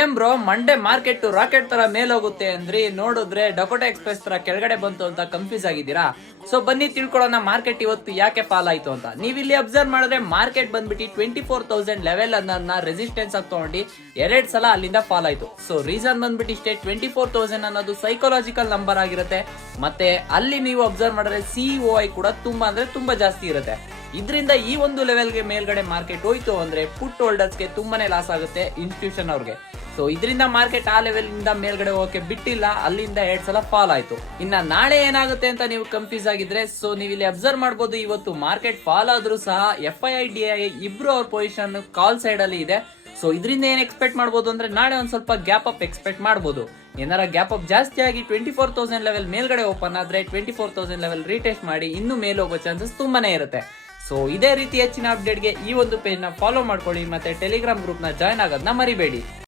ಏನ್ bro Monday market rocket ತರ ಮೇಲೋಗುತ್ತೆ ಅಂದ್ರಿ, ನೋಡಿದ್ರೆ ಡಕೋಟಾ ಎಕ್ಸ್ಪ್ರೆಸ್ ತರ ಕೆಳಗಡೆ ಬಂತು ಅಂತ ಕನ್ಫ್ಯೂಸ್ ಆಗಿದ್ದೀರಾ? ಸೊ ಬನ್ನಿ ತಿಳ್ಕೊಳ್ಳೋಣ ಮಾರ್ಕೆಟ್ ಇವತ್ತು ಯಾಕೆ ಫಾಲ್ ಆಯ್ತು ಅಂತ. ನೀವು ಇಲ್ಲಿ ಅಬ್ಸರ್ವ್ ಮಾಡಿದ್ರೆ ಮಾರ್ಕೆಟ್ ಬಂದ್ಬಿಟ್ಟು 24,000 ಲೆವೆಲ್ ಅನ್ನೋದನ್ನ ರೆಸಿಸ್ಟೆನ್ಸ್ ಆಗಿ ತಗೊಂಡು 2 ಸಲ ಅಲ್ಲಿಂದ ಫಾಲ್ ಆಯ್ತು. ಸೊ ರೀಸನ್ ಬಂದ್ಬಿಟ್ಟು ಇಷ್ಟೇ, 24,000 ಅನ್ನೋದು ಸೈಕಾಲಜಿಕಲ್ ನಂಬರ್ ಆಗಿರುತ್ತೆ. ಮತ್ತೆ ಅಲ್ಲಿ ನೀವು ಅಬ್ಸರ್ವ್ ಮಾಡಿದ್ರೆ COI ಕೂಡ ತುಂಬಾ ಅಂದ್ರೆ ತುಂಬಾ ಜಾಸ್ತಿ ಇರುತ್ತೆ. ಇದರಿಂದ ಈ ಒಂದು ಲೆವೆಲ್ಗೆ ಮೇಲ್ಗಡೆ ಮಾರ್ಕೆಟ್ ಹೋಯ್ತು ಅಂದ್ರೆ ಪುಟ್ ಹೋಲ್ಡರ್ಸ್ಗೆ ತುಂಬಾನೇ ಲಾಸ್ ಆಗುತ್ತೆ, ಇನ್ಸ್ಟಿಟ್ಯೂಷನ್ ಅವ್ರಿಗೆ. ಸೊ ಇದರಿಂದ ಮಾರ್ಕೆಟ್ ಆ ಲೆವೆಲ್ ಇಂದ ಮೇಲ್ಗಡೆ ಹೋಗಕ್ಕೆ ಬಿಟ್ಟಿಲ್ಲ, ಅಲ್ಲಿಂದ 2 ಸಲ ಫಾಲ್ ಆಯ್ತು. ಇನ್ನ ನಾಳೆ ಏನಾಗುತ್ತೆ ಅಂತ ನೀವು ಕನ್ಫ್ಯೂಸ್ ಆಗಿದ್ರೆ, ಸೊ ನೀವು ಇಲ್ಲಿ ಅಬ್ಸರ್ವ್ ಮಾಡಬಹುದು, ಇವತ್ತು ಮಾರ್ಕೆಟ್ ಫಾಲ್ ಆದ್ರೂ ಸಹ FII DII ಇಬ್ರು ಅವ್ರ ಪೊಸಿಷನ್ ಕಾಲ್ ಸೈಡ್ ಅಲ್ಲಿ ಇದೆ. ಸೊ ಇದರಿಂದ ಏನ್ ಎಕ್ಸ್ಪೆಕ್ಟ್ ಮಾಡಬಹುದು ಅಂದ್ರೆ ನಾಳೆ ಒಂದ್ ಸ್ವಲ್ಪ ಗ್ಯಾಪ್ ಅಪ್ ಎಕ್ಸ್ಪೆಕ್ಟ್ ಮಾಡಬಹುದು. ಏನಾರ ಗ್ಯಾಪ್ ಅಪ್ ಜಾಸ್ತಿ ಆಗಿ 24,000 ಲೆವೆಲ್ ಮೇಲ್ಗಡೆ ಓಪನ್ ಆದ್ರೆ 24,000 ಲೆವೆಲ್ ರೀಟೆಸ್ಟ್ ಮಾಡಿ ಇನ್ನು ಮೇಲೆ ಹೋಗೋ ಚಾನ್ಸಸ್ ತುಂಬಾನೇ ಇರುತ್ತೆ. ಸೊ ಇದೇ ರೀತಿ ಹೆಚ್ಚಿನ ಅಪ್ಡೇಟ್ಗೆ ಈ ಒಂದು ಪೇಜ್ ನ ಫಾಲೋ ಮಾಡ್ಕೊಳ್ಳಿ, ಮತ್ತೆ ಟೆಲಿಗ್ರಾಮ್ ಗ್ರೂಪ್ ನ ಜಾಯ್ನ್ ಆಗೋದನ್ನ ಮರಿಬೇಡಿ.